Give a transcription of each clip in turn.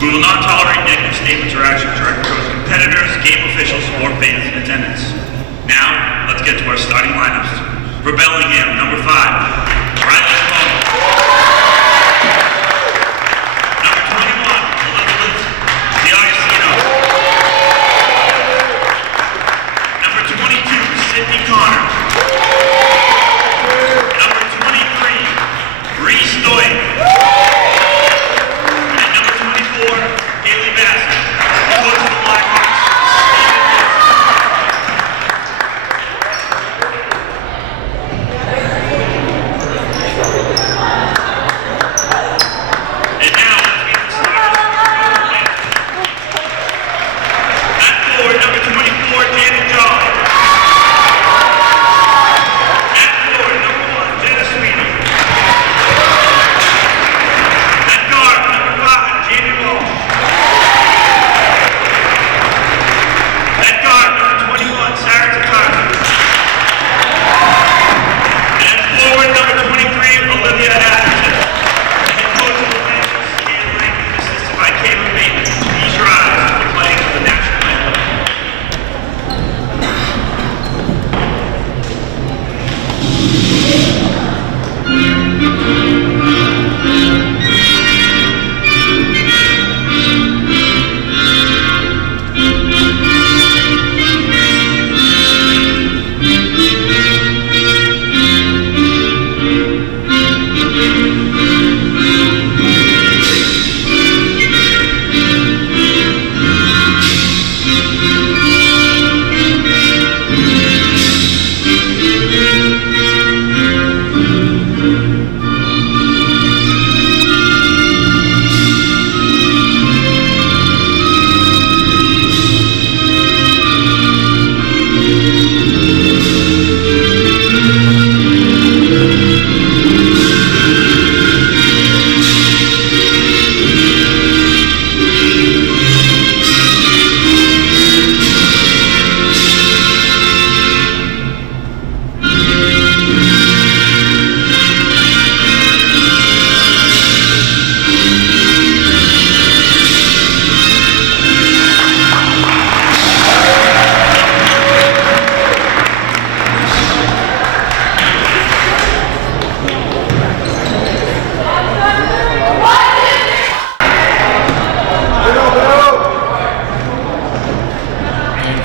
We will not tolerate negative statements or actions directed towards competitors, game officials, or fans in attendance. Now, let's get to our starting lineups. For Bellingham, number 5, Riley Sloan. Number 21, Elizabeth D'Agostino. Number 22, Sydney Connor. Number 23, Reese Stoyan. And number 24, Haley Bassett. Coach of the Blackhawks, and now let's meet the starters. At forward, number 24, Janet Jolly. At forward, number 1, Jenna Sweeney. At guard, number 5, Jamie Walsh. At guard, number 21, Sarah Takagi. And at forward, number 23, Olivia Atherton. The head coach of the Panthers, Ian Langton, assisted by Caitlin Bateman. These your eyes for playing for the national anthem.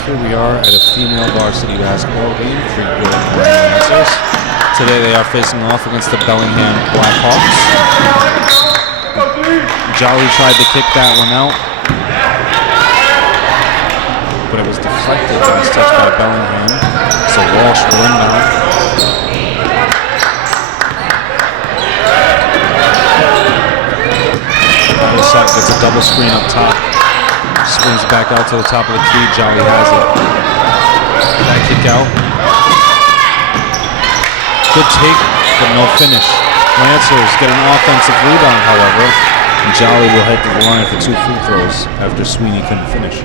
Here we are at a female varsity basketball game for your answers. Today they are facing off against the Bellingham Blackhawks. Jolly tried to kick that one out, but it was deflected last touch by Bellingham. So Walsh will inbound. Shot gets a double screen up top. Swings back out to the top of the key. Jolly has it. Back kick out. Good take, but no finish. Lancers get an offensive rebound, however, and Jolly will head to the line for 2 free throws after Sweeney couldn't finish.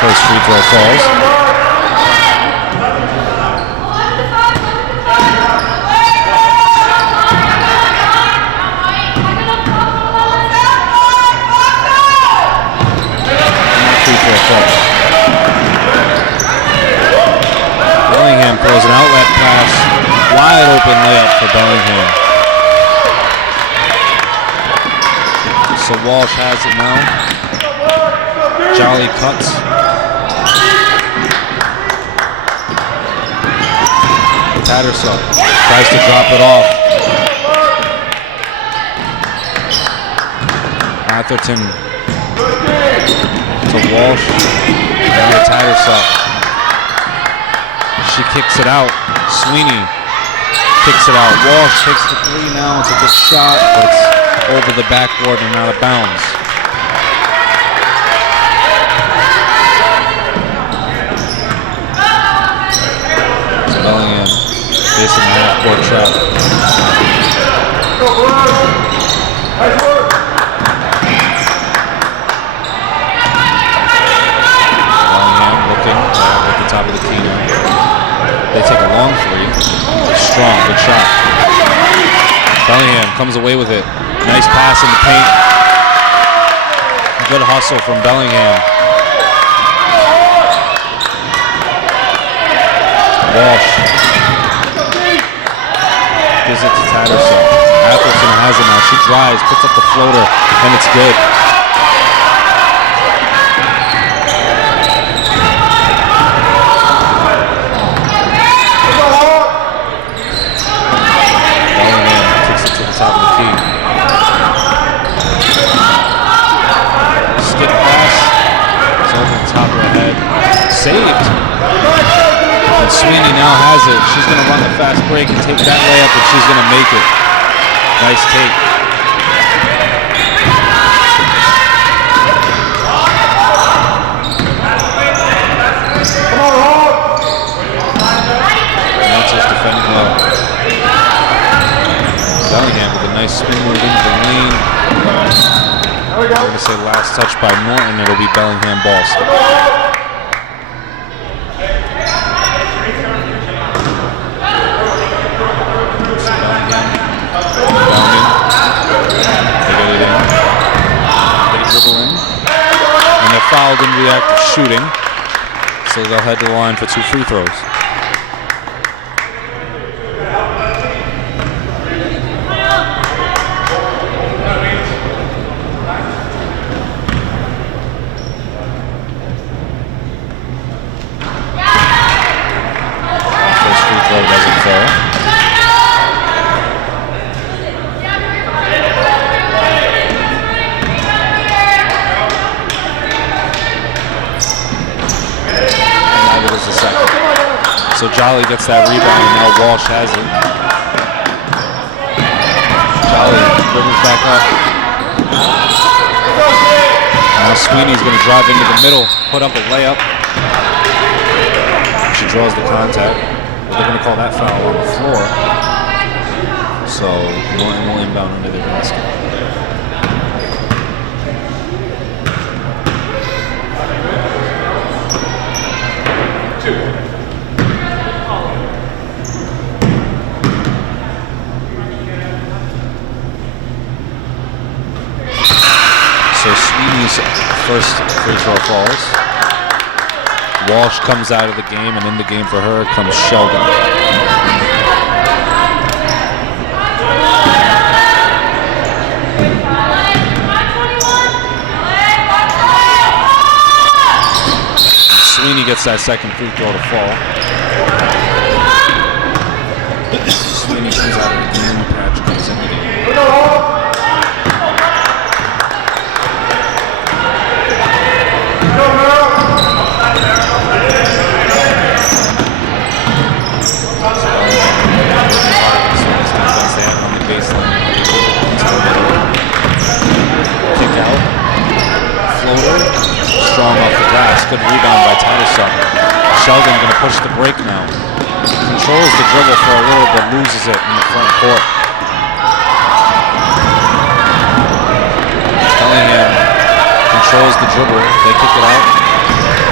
First free throw falls. Bellingham throws an outlet pass. Wide open layup for Bellingham. So Walsh has it now. Jolly cuts. Patterson tries to drop it off. Atherton to Walsh. Down to Tattersall. She kicks it out. Sweeney kicks it out. Walsh takes the three now. It's a good shot, but it's over the backboard and out of bounds. Bellingham facing a half-court trap. strong. Good shot. Bellingham comes away with it. Nice pass in the paint. Good hustle from Bellingham. Walsh gives it to Tatterson. Atherson has it now. She drives, puts up the floater, and it's good. Top of the key. Skip pass. It's over the top of her head. Saved. And Sweeney now has it. She's going to run the fast break and take that layup, and she's going to make it. Nice take. Announcers defending well. Bellingham with a nice spin move into the lane. I'm going to say last touch by Norton. It'll be Bellingham ball still. They get it in. They dribble in. And they're fouled in the act of shooting. So they'll head to the line for 2 free throws. So Jolly gets that rebound, and now Walsh has it. Jolly dribbles back up. Now Sweeney's going to drive into the middle, put up a layup. She draws the contact. They're going to call that foul on the floor. So Norton will inbound under their basket. So Sweeney's first free throw falls. Walsh comes out of the game, and in the game for her comes Sheldon. Sweeney gets that second free throw to fall. Sweeney comes out of the game, Patch comes in the game. Kick out. Floater. Strong off the glass. Good rebound by Tatterson. Sheldon going to push the break now. Controls the dribble for a little but loses it in the front court. Bellingham controls the dribble. They kick it out.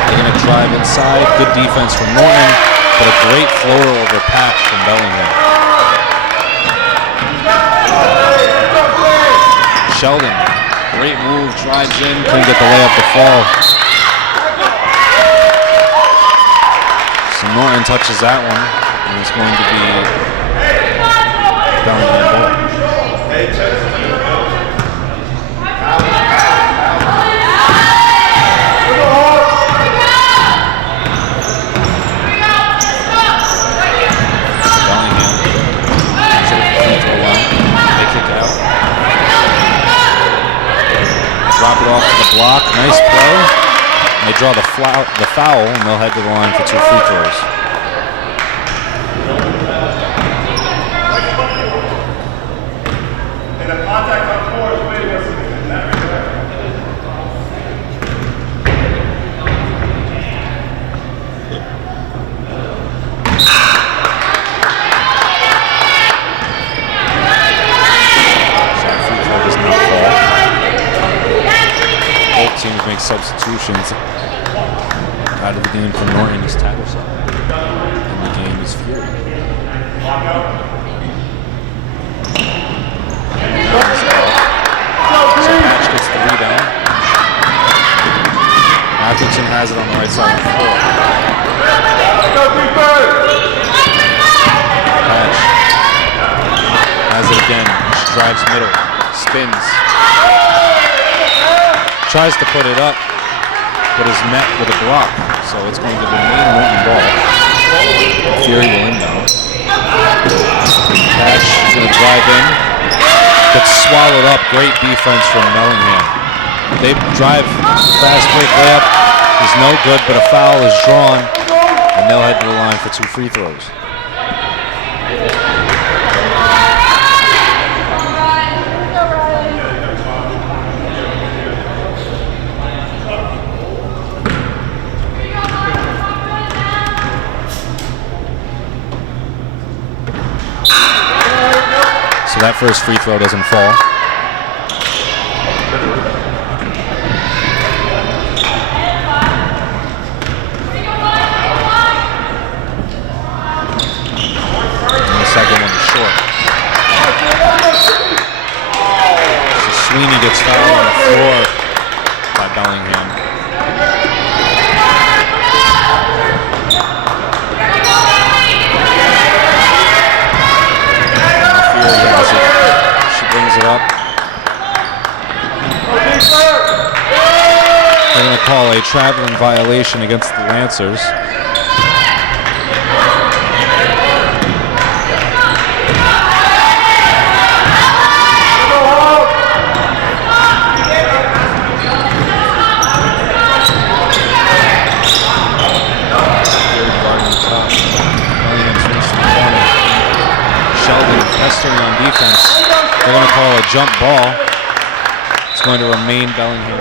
They're going to drive inside. Good defense from Norton, but a great floater over Patch from Bellingham. Sheldon, great move, drives in, couldn't get the layup to fall. So Norton touches that one, and it's going to be Bellingham ball. Drop it off to the block. Nice play. And they draw the foul, and they'll head to the line for 2 free throws. Teams make substitutions. Out of the game for Norton is Tatterson. And the game is Fury. So Patch gets the rebound. Atherton has it on the right side of the floor. Patch has it again. She drives middle, spins, tries to put it up, but is met with a block. So it's going to remain Norton ball. Fury will inbound. Patch is going to drive in. Gets swallowed up. Great defense from Bellingham. They drive, fast break layup is no good, but a foul is drawn, and they'll head to the line for 2 free throws. So that first free throw doesn't fall. And the second one is short. So Sweeney gets fouled on the floor by Bellingham. She brings it up. They're going to call a traveling violation against the Lancers. Pestering on defense. They're going to call a jump ball. It's going to remain Bellingham.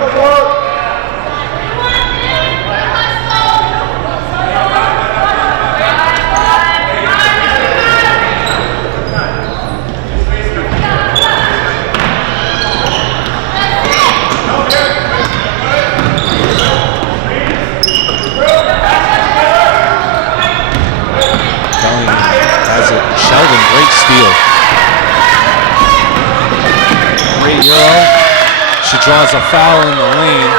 Bellingham has it. Sheldon, great steal. Great Euro. She draws a foul in the lane.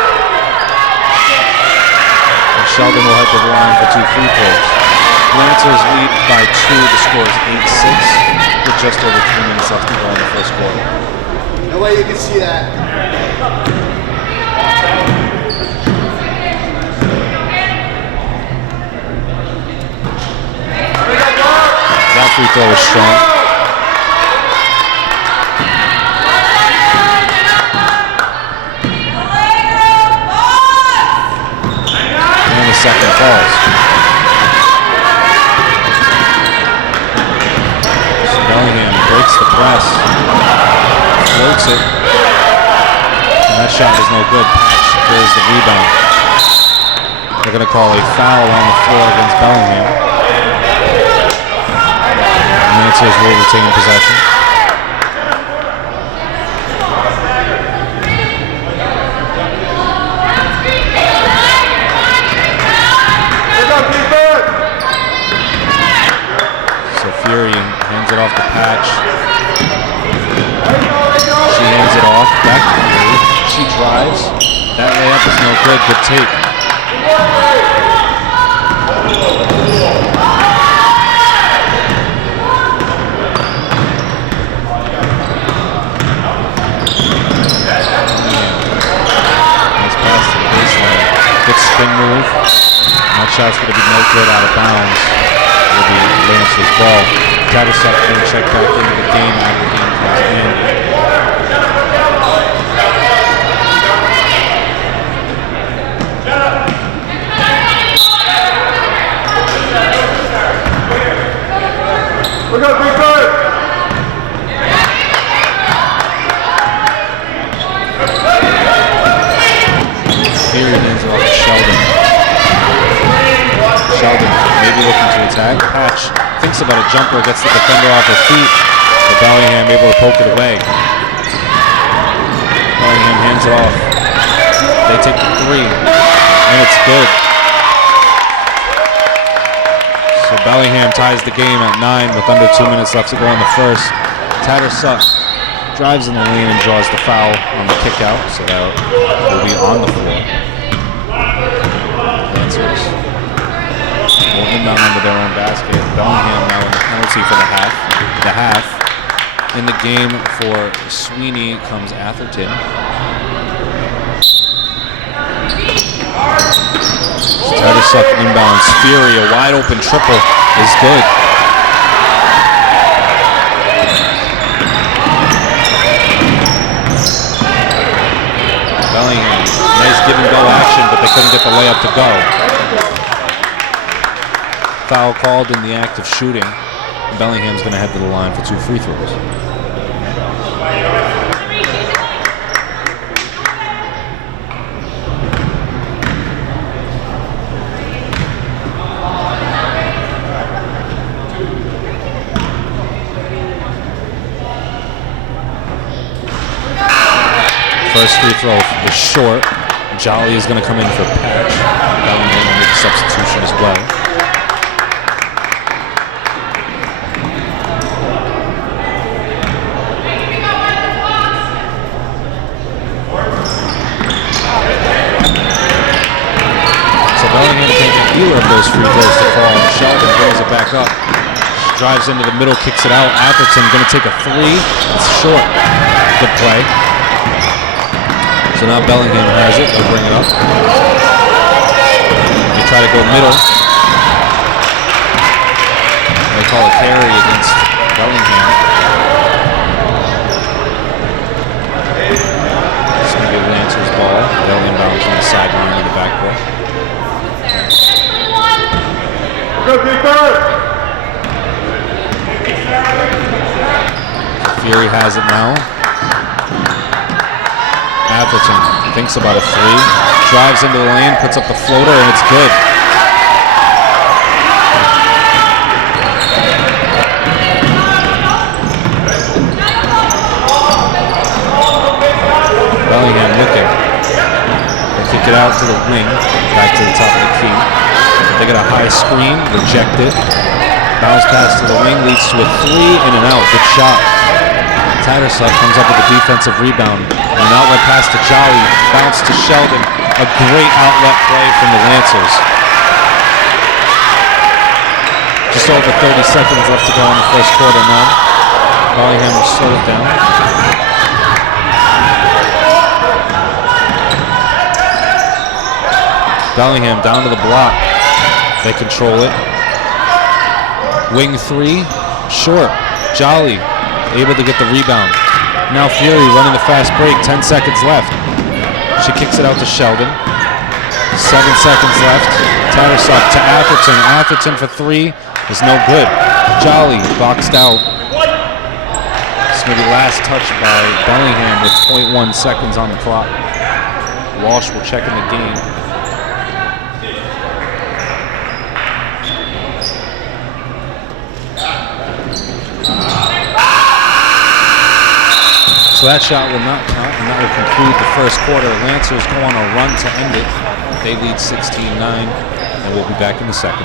And Sheldon will head to the line for 2 free throws. Lancers lead by 2. The score is 8-6 with just over 3 minutes left to go in the first quarter. No way you can see that. That free throw is strong. And the second falls. So Bellingham breaks the press, floats it, and that shot is no good. Patch clears the rebound. They're going to call a foul on the floor against Bellingham. Lancers will retain possession. So Fury hands it off to Patch. She hands it off back to Fury. She drives. That layup is no good. Good take. Spin move. That shot's going to be no good, out of bounds. It'll be Lancers ball. Tatasek going to check back into the game, and the game comes in. Look up, big bird! Fury hands it off to Sheldon. Sheldon maybe looking to attack. Patch thinks about a jumper, gets the defender off her feet, but Bellingham able to poke it away. Bellingham hands it off. They take the 3, and it's good. So Bellingham ties the game at 9 with under 2 minutes left to go in the first. Tattersuck drives in the lane and draws the foul on the kick out, so that will be on the floor. Lancers will inbound under their own basket. Bellingham now in the penalty for the half. The half. In the game for Sweeney comes Atherton. Tattersuck inbounds. Fury, a wide open triple is good. Bellingham, nice give and go action, but they couldn't get the layup to go. Foul called in the act of shooting. Bellingham's going to head to the line for 2 free throws. First free throw is short. Jolly is going to come in for Patch. Bellingham will make a substitution as well. So Bellingham can't get either of those free throws to fall. Sheldon brings it back up. Drives into the middle, kicks it out. Atherton going to take a 3. It's short. Good play. So now Bellingham has it. They'll bring it up. They try to go middle. They call a carry against Bellingham. It's going to be Lancers ball. They'll inbound from the sideline to the backcourt. Fury has it now. Atherton thinks about a 3, drives into the lane, puts up the floater, and it's good. Bellingham looking. They kick it out to the wing, back to the top of the key. They get a high screen, reject it. Bounce pass to the wing leads to a 3 in and out. Good shot. Tattersuck comes up with a defensive rebound. An outlet pass to Jolly. Bounce to Sheldon. A great outlet play from the Lancers. Just over 30 seconds left to go in the first quarter now. Bellingham will slow it down. Bellingham down to the block. They control it. Wing 3. Short. Jolly able to get the rebound. Now Fury running the fast break. 10 seconds left. She kicks it out to Sheldon. 7 seconds left. Tattersuck to Atherton. Atherton for 3 is no good. Jolly boxed out. It's going to be last touch by Bellingham with 0.1 seconds on the clock. Walsh will check in the game. So that shot will not count, and that will conclude the first quarter. Lancers go on a run to end it. They lead 16-9, and we'll be back in the second.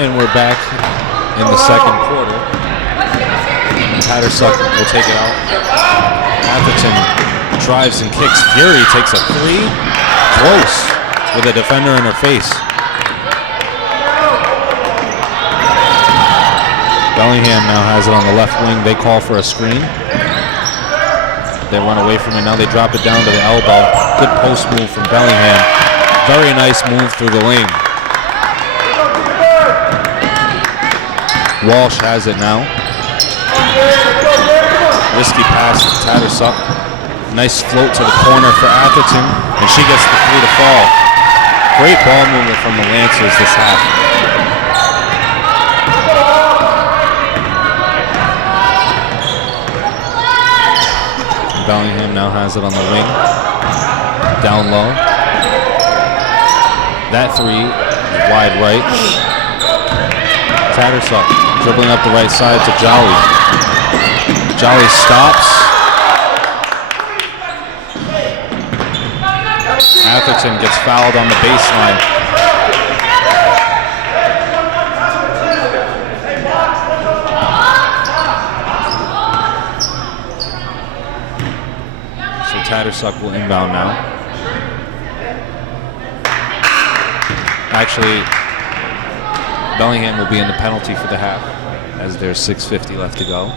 And we're back in the second quarter. Tattersuck will take it out. Atherton drives and kicks. Fury takes a 3. Close with a defender in her face. Bellingham now has it on the left wing. They call for a screen. They run away from it. Now they drop it down to the elbow. Good post move from Bellingham. Very nice move through the lane. Walsh has it now. Risky pass to Tattersuck. Nice float to the corner for Atherton, and she gets the 3 to fall. Great ball movement from the Lancers this half. Bellingham now has it on the wing. Down low. That 3 is wide right. Tattersuck dribbling up the right side to Jolly. Jolly stops. Atherton gets fouled on the baseline. So Tattersuck will inbound now. Actually, Bellingham will be in the penalty for the half as there's 6:50 left to go.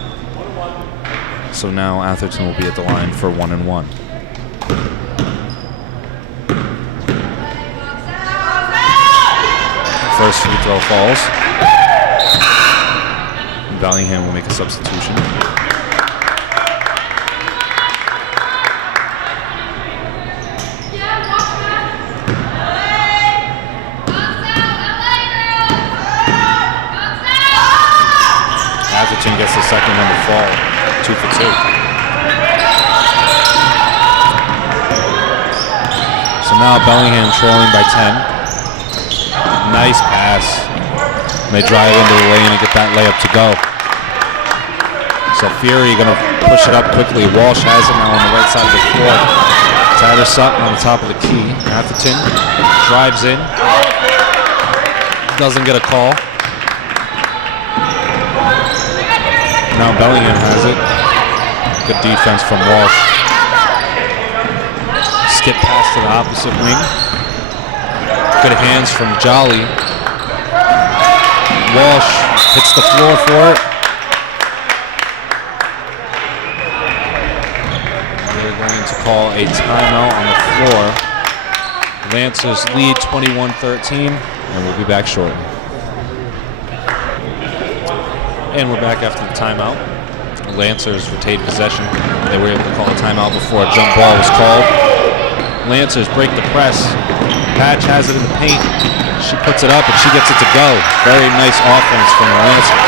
So now Atherton will be at the line for 1-1. First free throw falls. And Bellingham will make a substitution. Atherton gets the second one to fall. 2 for 2. So now Bellingham trailing by 10. Nice pass. And they drive into the lane and get that layup to go. So Fury going to push it up quickly. Walsh has it now on the right side of the floor. Tattersuck on the top of the key. Atherton drives in. Doesn't get a call. Now Bellingham has it. Good defense from Walsh. Skip pass to the opposite wing. Good hands from Jolly. Walsh hits the floor for it. They're going to call a timeout on the floor. Lancers lead 21-13, and we'll be back shortly. And we're back after the timeout. Lancers retained possession. They were able to call a timeout before a jump ball was called. Lancers break the press. Patch has it in the paint. She puts it up and she gets it to go. Very nice offense from the Lancers.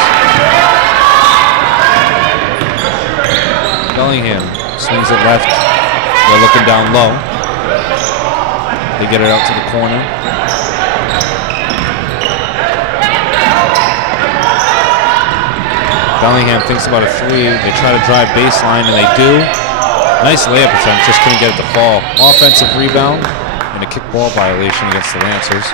Bellingham swings it left. They're looking down low. They get it out to the corner. Bellingham thinks about a three. They try to drive baseline, and they do. Nice layup attempt, just couldn't get it to fall. Offensive rebound and a kickball violation against the Lancers.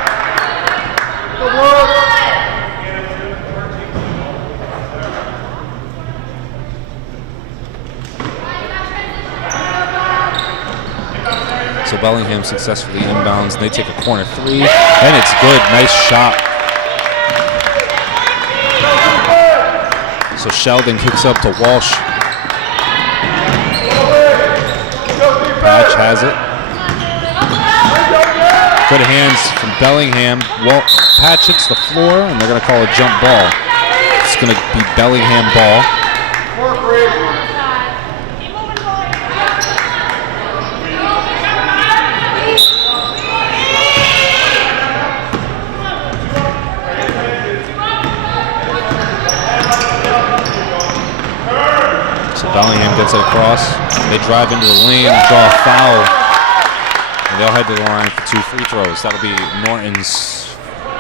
So Bellingham successfully inbounds, and they take a corner three, and it's good. Nice shot. So Sheldon kicks up to Walsh. Patch has it. Good hands from Bellingham. Patch hits the floor, and they're going to call a jump ball. It's going to be Bellingham ball. Bellingham gets it across. They drive into the lane and draw a foul. And they'll head to the line for 2 free throws. That'll be Norton's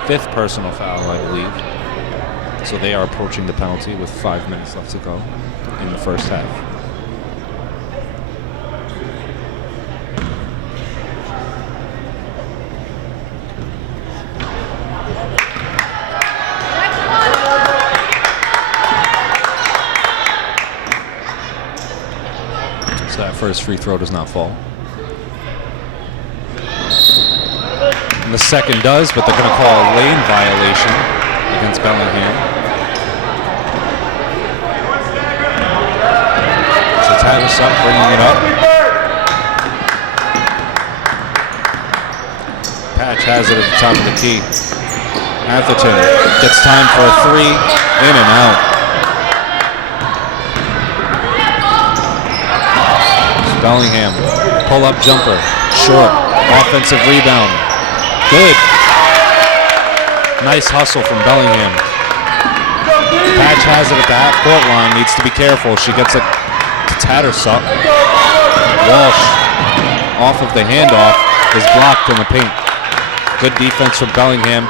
5th personal foul, I believe. So they are approaching the penalty with 5 minutes left to go in the first half. That first free throw does not fall. And the second does, but they're going to call a lane violation against Bellingham. So Tattersuck bringing it up. Patch has it at the top of the key. Atherton gets time for a three, in and out. Bellingham, pull-up jumper, short, offensive rebound, good. Nice hustle from Bellingham. Patch has it at the half-court line, needs to be careful. She gets it to Tattersuck. Walsh, off of the handoff, is blocked in the paint. Good defense from Bellingham.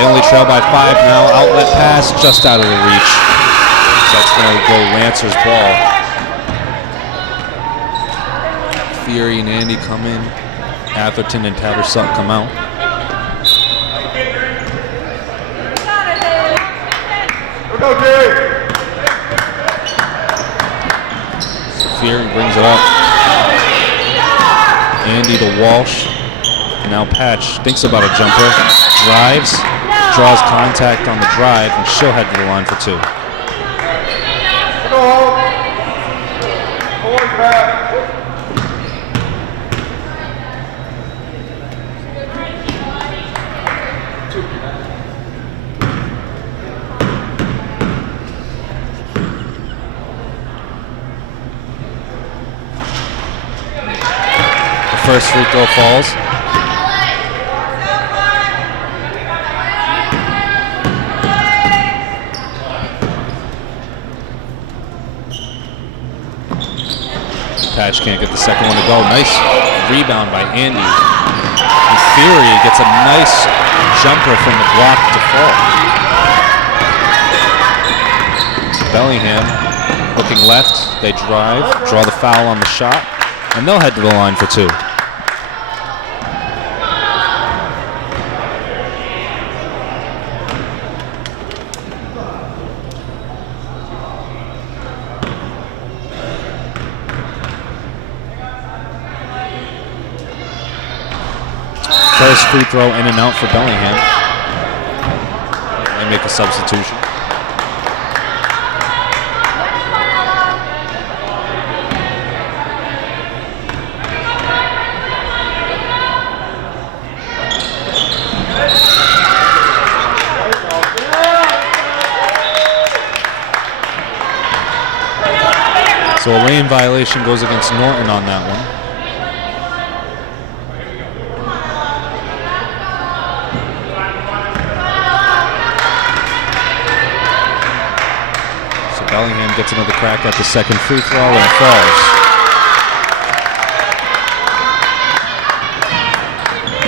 They only trail by 5 now. Outlet pass just out of the reach. So that's going to go Lancers ball. Fury and Andy come in. Atherton and Tattersall come out. Go, Jerry. Fury brings it up. Andy to Walsh. And now Patch thinks about a jumper. Drives. Draws contact on the drive, and she'll head to the line for 2. Go. Forward back. First free throw falls. Patch can't get the second one to go. Nice rebound by Andy. And Fury gets a nice jumper from the block to fall. Bellingham looking left. They drive, draw the foul on the shot, and they'll head to the line for 2. First free throw in and out for Bellingham. They make a substitution. So a lane violation goes against Norton on that one. Bellingham gets another crack at the second free throw, and it falls.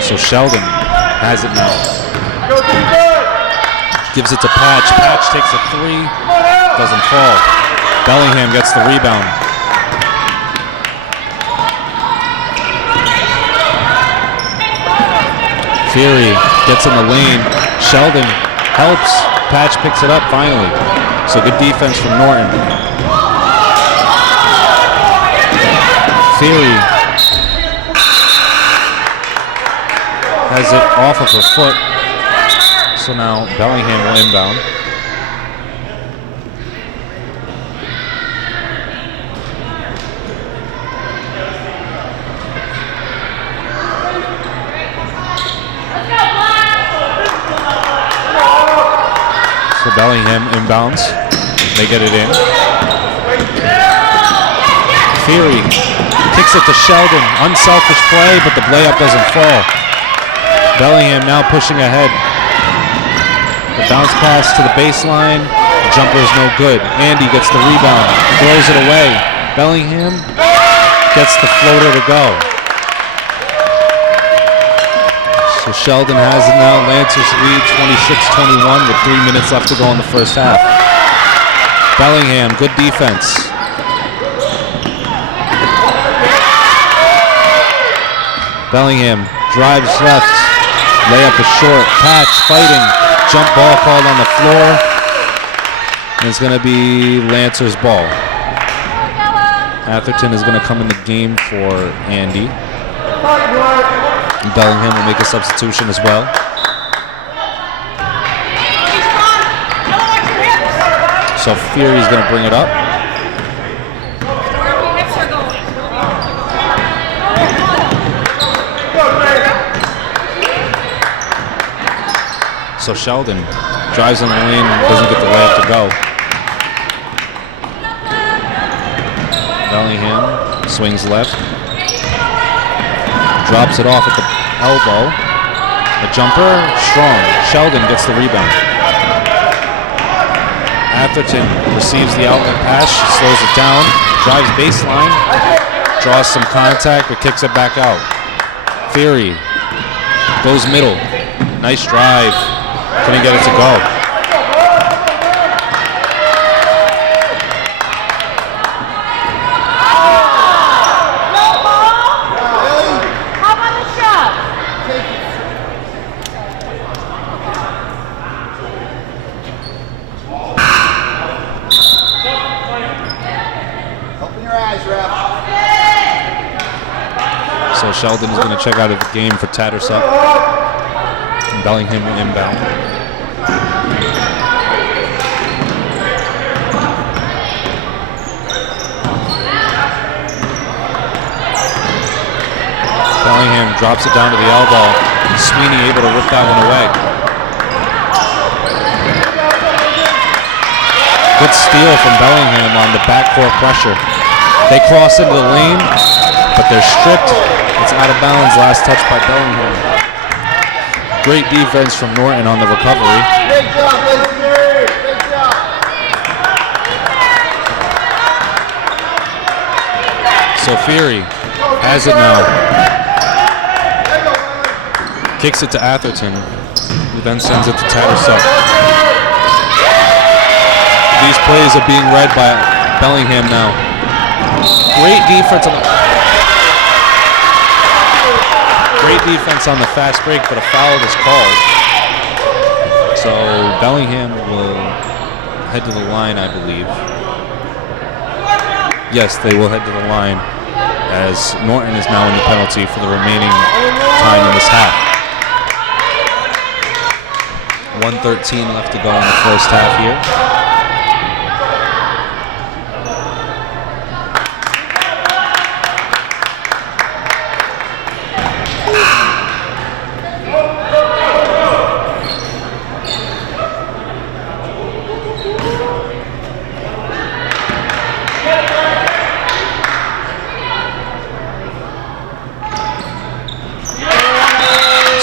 So Sheldon has it now. Gives it to Patch. Patch takes a 3. Doesn't fall. Bellingham gets the rebound. Fury gets in the lane. Sheldon helps. Patch picks it up finally. So good defense from Norton. Fury has it off of her foot. So now Bellingham will inbound. So Bellingham inbounds. They get it in. Fury kicks it to Sheldon. Unselfish play, but the layup doesn't fall. Bellingham now pushing ahead. The bounce pass to the baseline. The jumper is no good. Andy gets the rebound. Throws it away. Bellingham gets the floater to go. So Sheldon has it now. Lancers lead 26-21 with 3 minutes left to go in the first half. Bellingham, good defense. Bellingham drives left. Layup is short. Patch fighting. Jump ball called on the floor. And it's going to be Lancer's ball. Atherton is going to come in the game for Andy. And Bellingham will make a substitution as well. So Fury's going to bring it up. So Sheldon drives in the lane and doesn't get the layup to go. Bellingham swings left. Drops it off at the elbow. A jumper, strong. Sheldon gets the rebound. Atherton receives the outlet pass, slows it down, drives baseline, draws some contact, but kicks it back out. Fury goes middle. Nice drive. Couldn't get it to go. So Sheldon is going to check out of the game for Tattersup. And Bellingham inbound. Bellingham drops it down to the elbow. Sweeney able to rip that one away. Good steal from Bellingham on the backcourt pressure. They cross into the lane, but they're stripped. It's out of bounds. Last touch by Bellingham. Great defense from Norton on the recovery. Great job, Great job. So Fury has it now. Kicks it to Atherton, who then sends it to Tattersup. These plays are being read by Bellingham now. Great defense on the fast break, but a foul is called. So Bellingham will head to the line, I believe. Yes, they will head to the line, as Norton is now in the penalty for the remaining time in this half. 1:13 left to go in the first half here.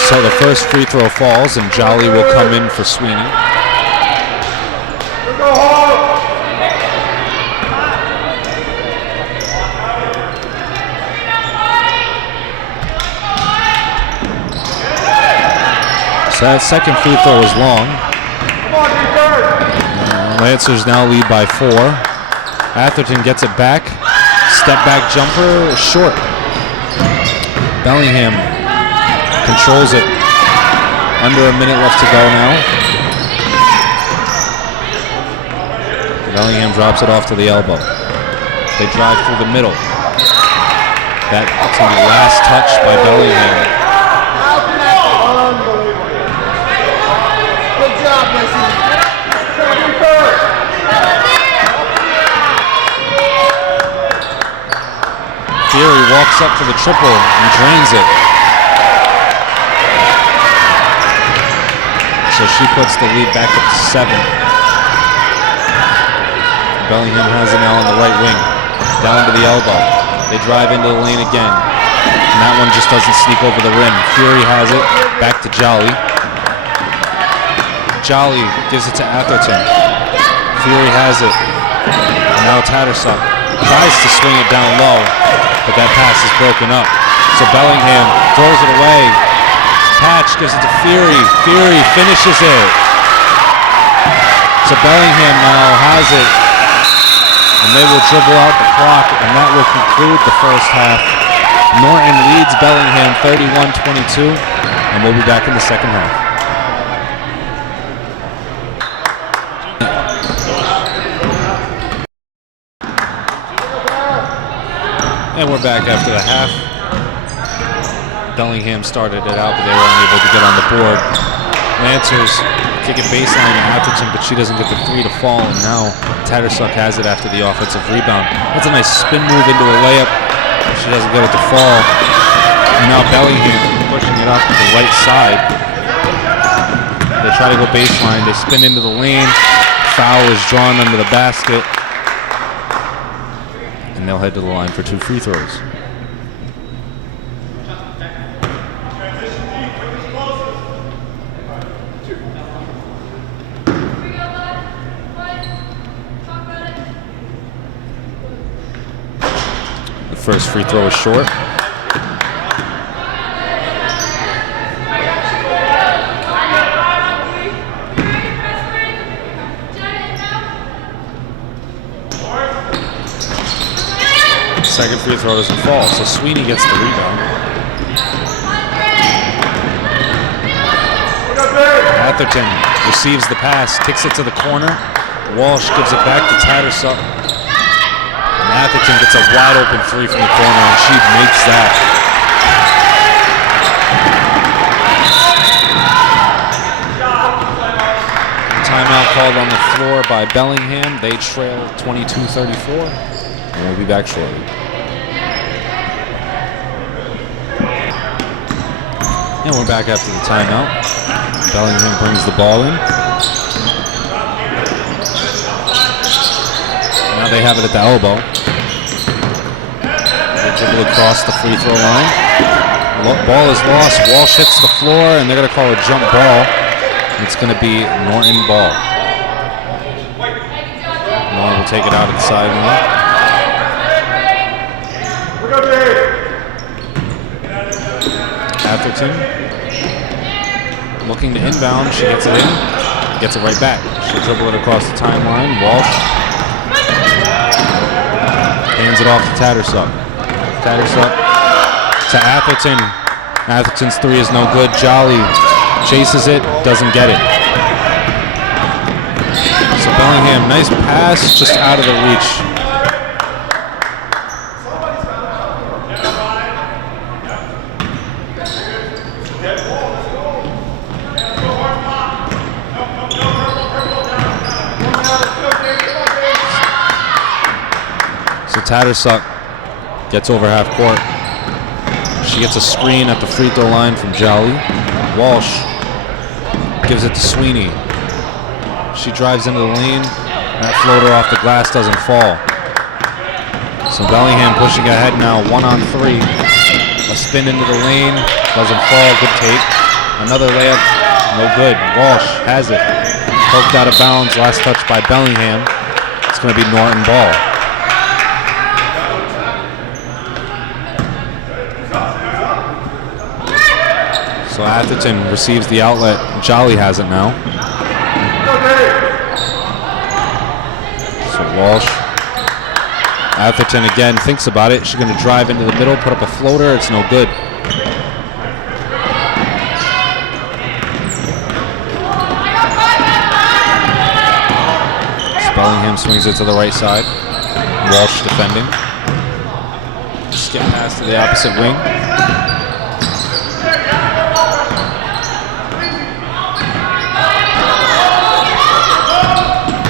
So the first free throw falls, and Jolly will come in for Sweeney. So that second free throw is long. Lancers now lead by 4. Atherton gets it back. Step back jumper, short. Bellingham controls it. Under a minute left to go now. Bellingham drops it off to the elbow. They drive through the middle. That's a last touch by Bellingham. Good job, Messi. Fury walks up for the triple and drains it. So she puts the lead back up to 7. Bellingham has it now on the right wing. Down to the elbow. They drive into the lane again. And that one just doesn't sneak over the rim. Fury has it. Back to Jolly. Jolly gives it to Atherton. Fury has it. And now Tattersup tries to swing it down low, but that pass is broken up. So Bellingham throws it away. Patch gives it to Fury. Fury finishes it. So Bellingham now has it. And they will dribble out the clock, and that will conclude the first half. Norton leads Bellingham 31-22, and we'll be back in the second half. And we're back after the half. Bellingham started it out, but they were unable to get on the board. Lancers kick it baseline to Atherton, but she doesn't get the 3 to fall, and now Tattersuck has it after the offensive rebound. That's a nice spin move into a layup. She doesn't get it to fall. And now Bellingham pushing it up to the right side. They try to go baseline. They spin into the lane. Foul is drawn under the basket. And they'll head to the line for 2 free throws. The first free throw is short. Second free throw doesn't fall, so Sweeney gets the rebound. Atherton receives the pass, kicks it to the corner. Walsh gives it back to Tattersup. And Atherton gets a wide open 3 from the corner, and she makes that. Timeout called on the floor by Bellingham. They trail 22-34. And we'll be back shortly. And we're back after the timeout. Bellingham brings the ball in. Now they have it at the elbow. They dribble across the free throw line. Ball is lost. Walsh hits the floor, and they're going to call a jump ball. It's going to be Norton ball. Norton will take it out of the sideline. Atherton looking to inbound. She gets it in. Gets it right back. She'll dribble it across the timeline. Walsh hands it off to Tattersuck. Tattersuck to Atherton. Atherton's three is no good. Jolly chases it, doesn't get it. So Bellingham, nice pass, just out of the reach. So Tattersuck gets over half court. She gets a screen at the free throw line from Jolly. Walsh gives it to Sweeney. She drives into the lane. That floater off the glass doesn't fall. So Bellingham pushing ahead now, 1-on-3. A spin into the lane, doesn't fall, good take. Another layup, no good. Walsh has it. Poked out of bounds, last touch by Bellingham. It's going to be Norton ball. So Atherton receives the outlet. Jolly has it now. So Walsh. Atherton again thinks about it. She's going to drive into the middle, put up a floater. It's no good. Bellingham swings it to the right side. Walsh defending. Skip pass to the opposite wing.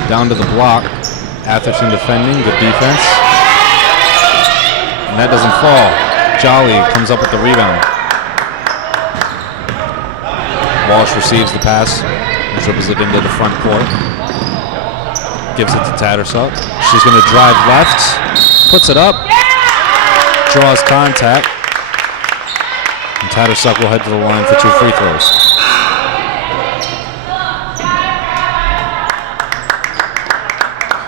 Down to the block. Atherton defending, good defense. And that doesn't fall. Jolly comes up with the rebound. Walsh receives the pass, dribbles it into the front court. Gives it to Tattersuck. She's going to drive left, puts it up, draws contact. And Tattersuck will head to the line for 2 free throws.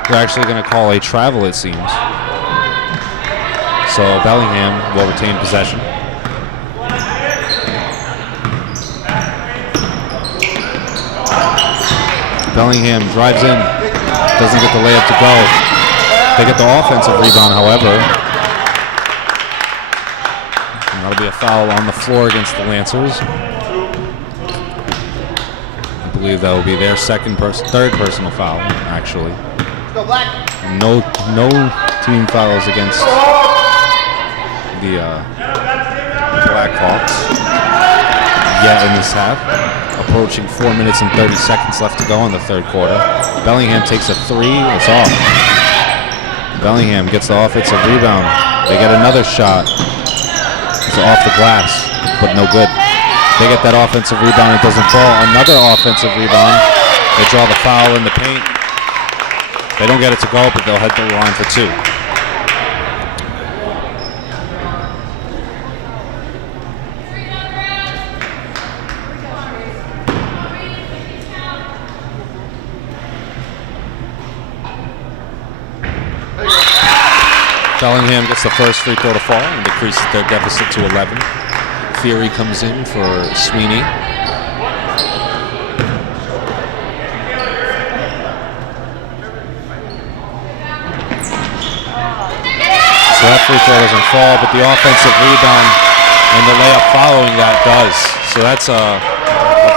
They're actually going to call a travel, it seems. So Bellingham will retain possession. Bellingham drives in, doesn't get the layup to go. They get the offensive rebound, however. And that'll be a foul on the floor against the Lancers. I believe that will be their third personal foul, actually. No team fouls against the Blackhawks yet in this half. Approaching 4 minutes and 30 seconds left to go in the third quarter. Bellingham takes a three. It's off. Bellingham gets the offensive rebound. They get another shot. It's off the glass, but no good. They get that offensive rebound. It doesn't fall. Another offensive rebound. They draw the foul in the paint. They don't get it to go, but they'll head to the line for 2. Bellingham gets the first free throw to fall and decreases their deficit to 11. Fury comes in for Sweeney. So that free throw doesn't fall, but the offensive rebound and the layup following that does. So that's a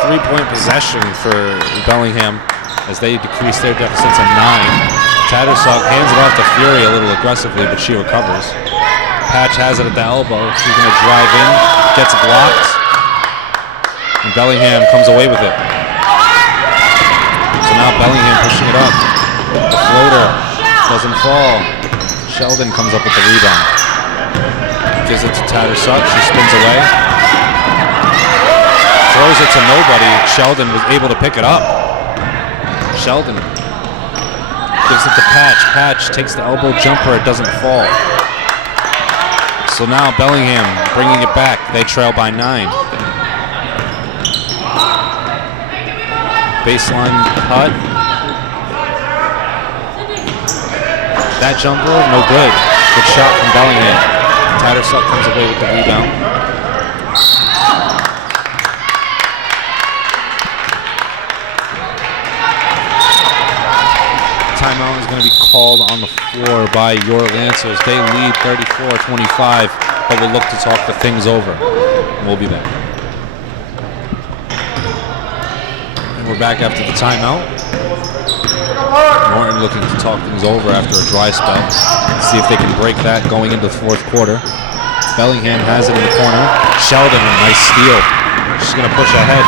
3-point possession for Bellingham as they decrease their deficit to 9. Tattersuck hands it off to Fury a little aggressively, but she recovers. Patch has it at the elbow. She's going to drive in, gets blocked, and Bellingham comes away with it. So now Bellingham pushing it up. Floater doesn't fall. Sheldon comes up with the rebound. Gives it to Tattersuck. She spins away. Throws it to nobody. Sheldon was able to pick it up. Sheldon gives it to Patch. Patch takes the elbow jumper. It doesn't fall. So now Bellingham bringing it back. They trail by 9. Baseline cut. That jumper, no good. Good shot from Bellingham. Tattersuck comes away with the rebound. Timeout is going to be called on the floor by your Lancers. They lead 34-25, but will look to talk the things over. We'll be back. And we're back after the timeout. Norton looking to talk things over after a dry spell. See if they can break that going into the fourth quarter. Bellingham has it in the corner. Sheldon, a nice steal. She's going to push ahead.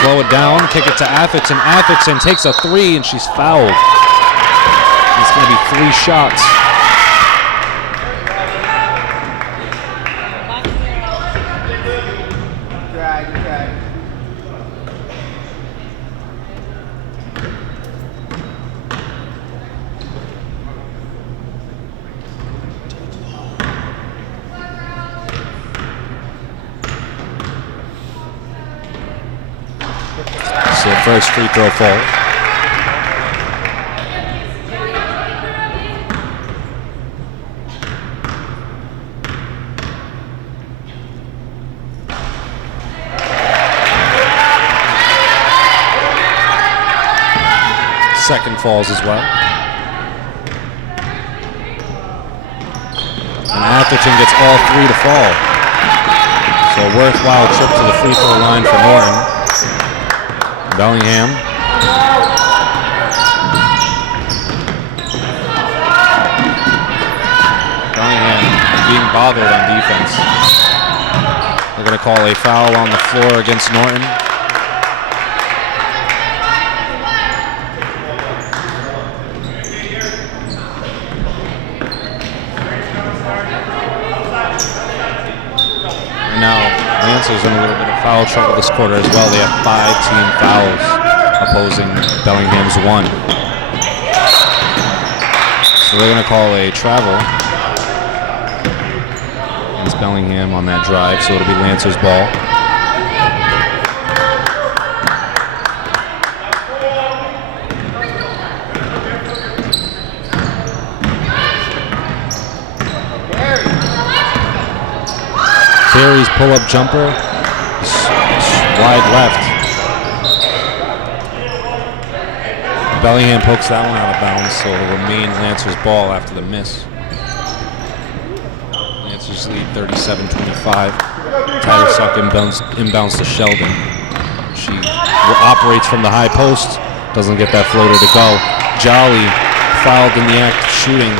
Slow it down, kick it to Atherton. Atherton takes a 3 and she's fouled. It's going to be 3 shots. So first free throw fall. Second falls as well. And Atherton gets all 3 to fall. So a worthwhile trip to the free throw line for Norton. Bellingham. Bellingham being bothered on defense. They're going to call a foul on the floor against Norton. And now Lancers in a little bit of foul trouble this quarter as well. They have 5 team fouls opposing Bellingham's 1. So they're going to call a travel against Bellingham on that drive, so it'll be Lancers ball. Ferry's pull-up jumper, wide left. Bellingham pokes that one out of bounds, so it'll remain Lancers ball after the miss. Lancers lead 37-25. Tattersuck inbounds to Sheldon. She operates from the high post, doesn't get that floater to go. Jolly fouled in the act of shooting,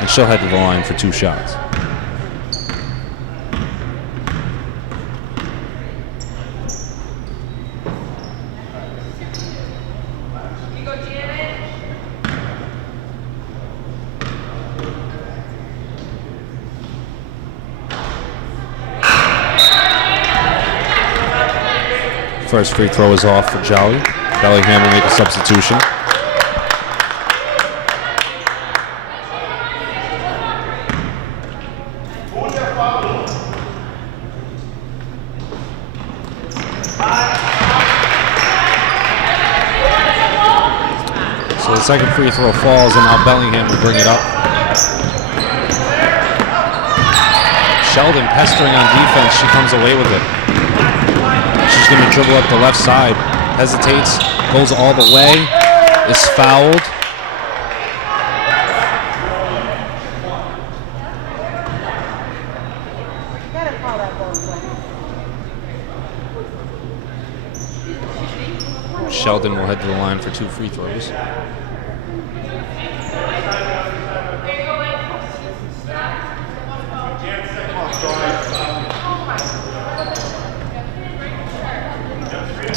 and she'll head to the line for 2 shots. First free throw is off for Jolly. Bellingham will make a substitution. So the second free throw falls, and now Bellingham will bring it up. Sheldon pestering on defense. She comes away with it. She's going to dribble up the left side. Hesitates, goes all the way, is fouled. Sheldon will head to the line for 2 free throws.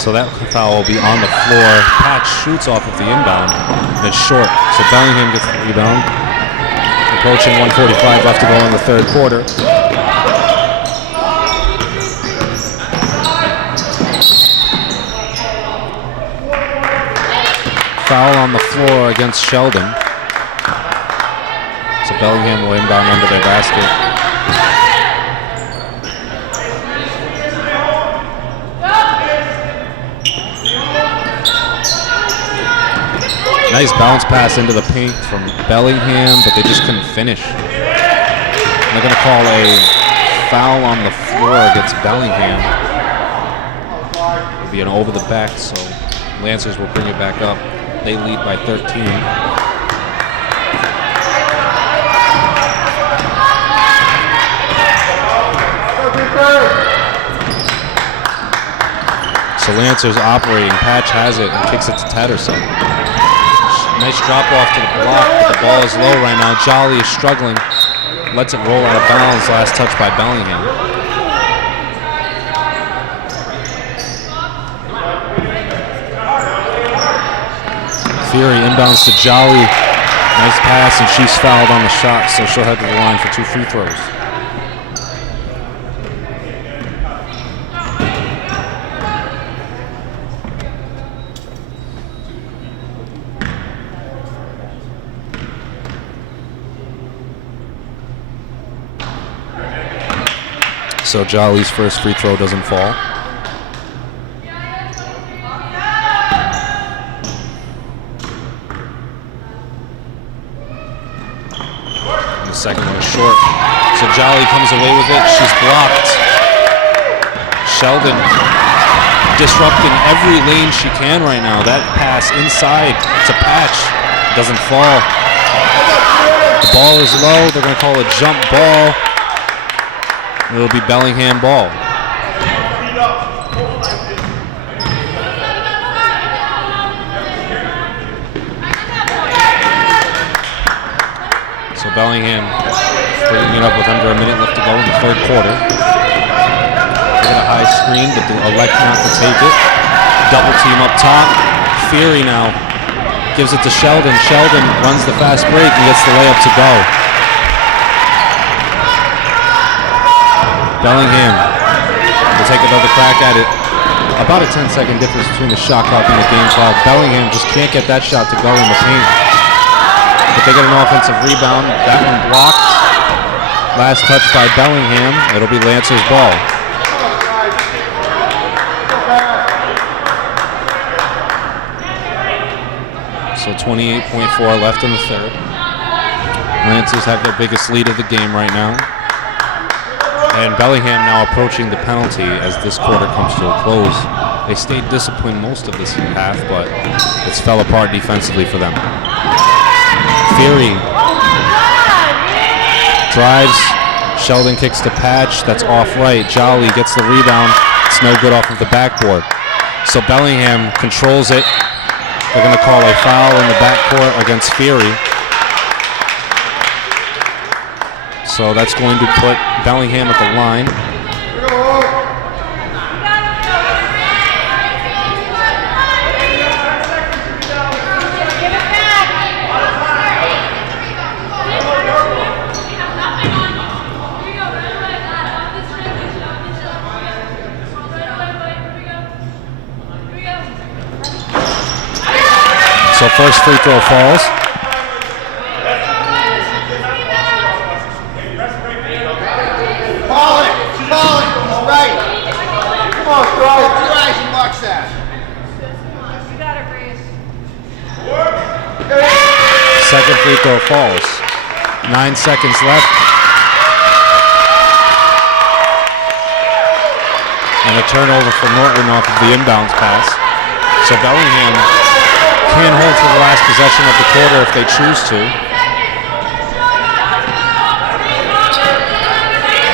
So that foul will be on the floor. Patch shoots off of the inbound. And it's short. So Bellingham gets the rebound. Approaching 1:45 left to go in the third quarter. Foul on the floor against Sheldon. So Bellingham will inbound under their basket. Nice bounce pass into the paint from Bellingham, but they just couldn't finish. They're going to call a foul on the floor against Bellingham. It'll be an over the back, so Lancers will bring it back up. They lead by 13. So Lancers operating. Patch has it and kicks it to Tatterson. Nice drop off to the block, but the ball is low right now. Jolly is struggling. Lets it roll out of bounds. Last touch by Bellingham. Fury inbounds to Jolly. Nice pass, and she's fouled on the shot, so she'll head to the line for 2 free throws. So Jolly's first free throw doesn't fall. And the second one is short. So Jolly comes away with it. She's blocked. Sheldon disrupting every lane she can right now. That pass inside. It's a patch. Doesn't fall. The ball is low. They're going to call a jump ball. It'll be Bellingham ball. So Bellingham bringing it up with under a minute left to go in the third quarter. They get a high screen, but they elect not to take it. Double team up top. Fury now gives it to Sheldon. Sheldon runs the fast break and gets the layup to go. Bellingham will take another crack at it. About a 10-second difference between the shot clock and the game clock. Bellingham just can't get that shot to go in the paint. But they get an offensive rebound. That one blocked. Last touch by Bellingham. It'll be Lancer's ball. So 28.4 left in the third. Lancers have their biggest lead of the game right now. And Bellingham now approaching the penalty as this quarter comes to a close. They stayed disciplined most of this half, but it's fell apart defensively for them. Fury drives. Sheldon kicks to Patch. That's off right. Jolly gets the rebound. It's no good off of the backboard. So Bellingham controls it. They're going to call a foul in the backcourt against Fury. So that's going to put Bellingham at the line. So first free throw falls. Second free throw falls. 9 seconds left. And a turnover for Norton off of the inbounds pass. So Bellingham can hold for the last possession of the quarter if they choose to.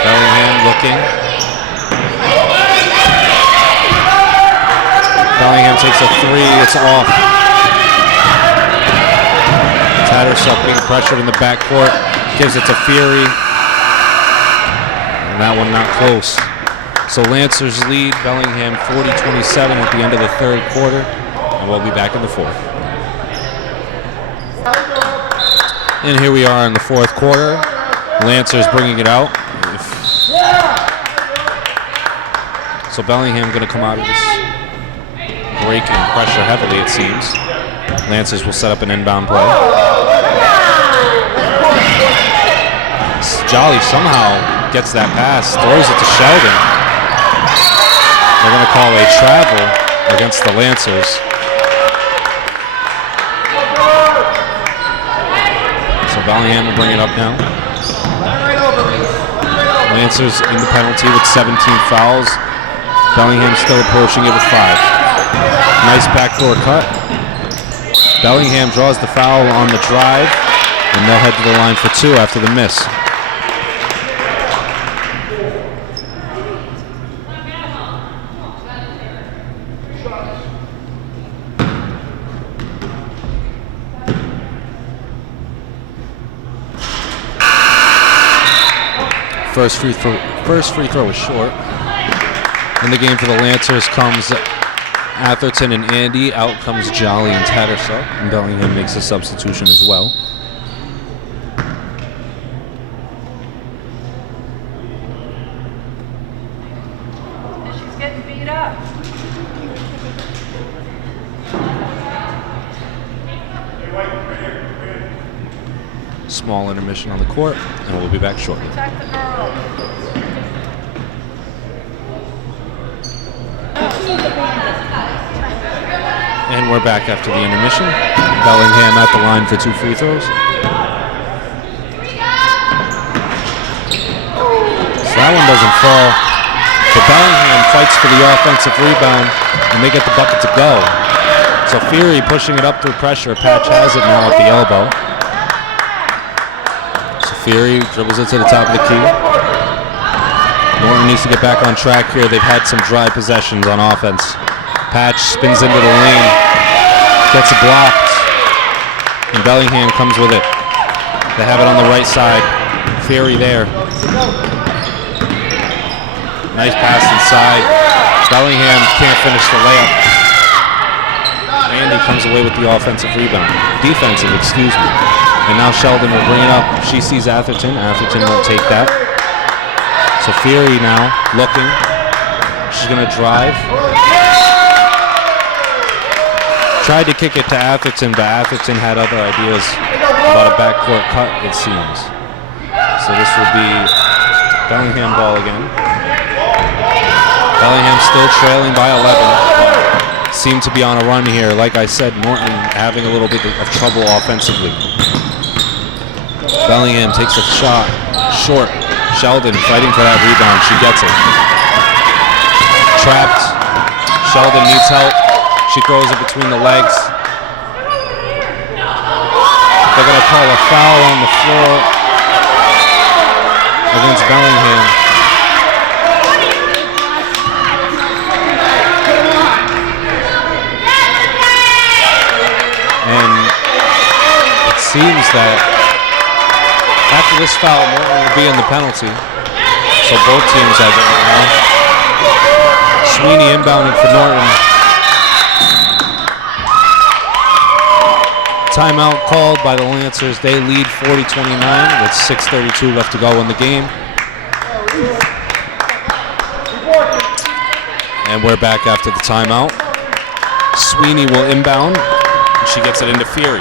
Bellingham looking. Bellingham takes a three. It's off. Tatterson being pressured in the backcourt. Gives it to Fury. And that one not close. So Lancers lead Bellingham 40-27 at the end of the third quarter, and we'll be back in the fourth. And here we are in the fourth quarter. Lancers bringing it out. So Bellingham going to come out of this break and pressure heavily, it seems. Lancers will set up an inbound play. Jolly somehow gets that pass, throws it to Sheldon. They're going to call a travel against the Lancers. So Bellingham will bring it up now. Lancers in the penalty with 17 fouls. Bellingham still approaching it with 5. Nice backdoor cut. Bellingham draws the foul on the drive, and they'll head to the line for 2 after the miss. First free throw is short. In the game for the Lancers comes Atherton and Andy. Out comes Jolly and Tattersall. And Bellingham makes a substitution as well. She's getting beat up. Small intermission on the court, and we'll be back shortly. Protect the girl. And we're back after the intermission. Bellingham at the line for 2 free throws. So that one doesn't fall. But Bellingham fights for the offensive rebound, and they get the bucket to go. So Fury pushing it up through pressure. Patch has it now at the elbow. So Fury dribbles it to the top of the key. Norton needs to get back on track here. They've had some dry possessions on offense. Patch spins into the lane, gets it blocked, and Bellingham comes with it. They have it on the right side. Fury there. Nice pass inside. Bellingham can't finish the layup. Andy comes away with the offensive rebound. Defensive, excuse me. And now Sheldon will bring it up. She sees Atherton. Atherton won't take that. So Fury now looking. She's going to drive. Tried to kick it to Atherton, but Atherton had other ideas about a backcourt cut, it seems. So this will be Bellingham ball again. Bellingham still trailing by 11. Seem to be on a run here. Like I said, Norton having a little bit of trouble offensively. Bellingham takes a shot, short. Sheldon fighting for that rebound. She gets it. Trapped. Sheldon needs help. She throws it between the legs. They're going to call a foul on the floor against Bellingham. And it seems that after this foul, Norton will be in the penalty. So both teams have it now. Sweeney inbounding for Norton. Timeout called by the Lancers. They lead 40-29 with 6:32 left to go in the game. And we're back after the timeout. Sweeney will inbound. She gets it into Fury.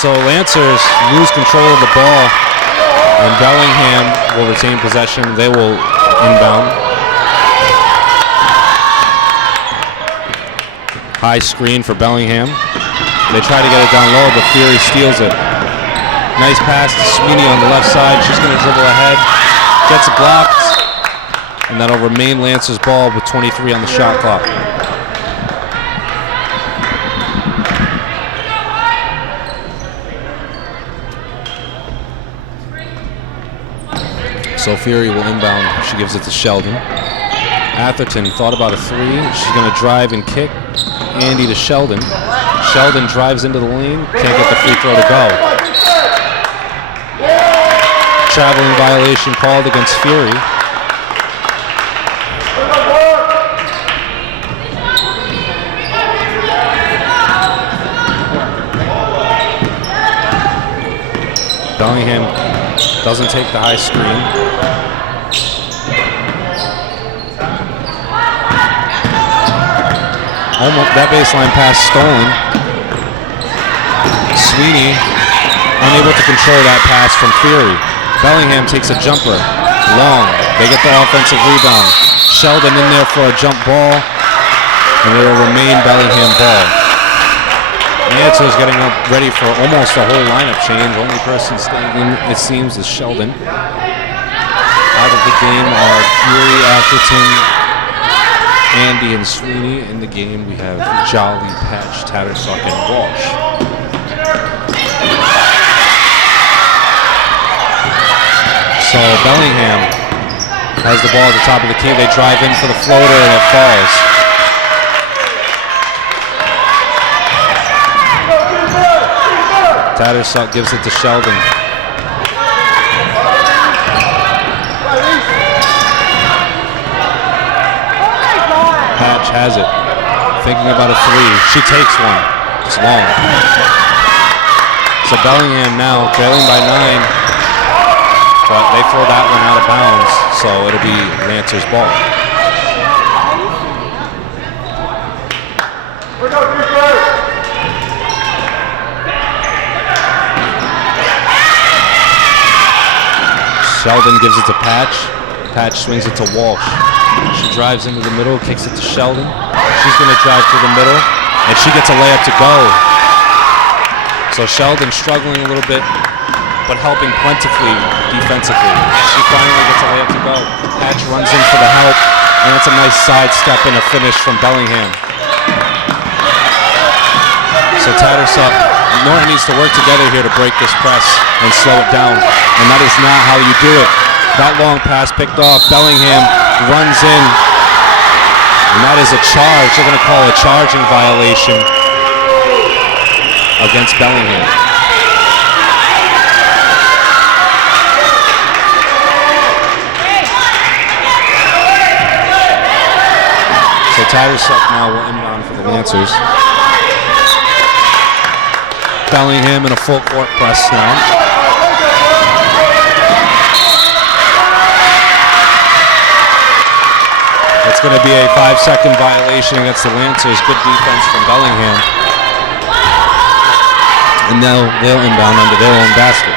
So Lancers lose control of the ball, and Bellingham will retain possession. They will inbound. High screen for Bellingham. They try to get it down low, but Fury steals it. Nice pass to Sweeney on the left side. She's going to dribble ahead. Gets it blocked. And that'll remain Lancers ball with 23 on the shot clock. So Fury will inbound. She gives it to Sheldon. Atherton thought about a 3. She's going to drive and kick. Andy to Sheldon. Sheldon drives into the lane. Can't get the free throw to go. traveling violation called against Fury. Bellingham doesn't take the high screen. Almost that baseline pass stolen. Sweeney unable to control that pass from Fury. Bellingham takes a jumper. Long. They get the offensive rebound. Sheldon in there for a jump ball. And it will remain Bellingham ball. Lancer's getting up ready for almost a whole lineup change. Only person staying in, it seems, is Sheldon. Out of the game are Fury, Atherton, Andy, and Sweeney. In the game, we have Jolly, Patch, Tattersuck, and Walsh. So Bellingham has the ball at the top of the key. They drive in for the floater, and it falls. Tattersuck gives it to Sheldon. Patch has it. Thinking about a three. She takes one. It's long. So Bellingham now trailing by 9. But they throw that one out of bounds. So it'll be Lancer's ball. Sheldon gives it to Patch. Patch swings it to Walsh. She drives into the middle, kicks it to Sheldon. She's going to drive through the middle, and she gets a layup to go. So Sheldon struggling a little bit, but helping plentifully defensively. She finally gets a layup to go. Patch runs in for the help, and that's a nice sidestep and a finish from Bellingham. So Tattersuck, Norton needs to work together here to break this press and slow it down. And that is not how you do it. That long pass picked off. Bellingham runs in. And that is a charge. They're going to call a charging violation against Bellingham. So Tattersuck now will inbound for the Lancers. Bellingham in a full court press now. It's going to be a 5-second violation against the Lancers. Good defense from Bellingham. And they'll inbound under their own basket.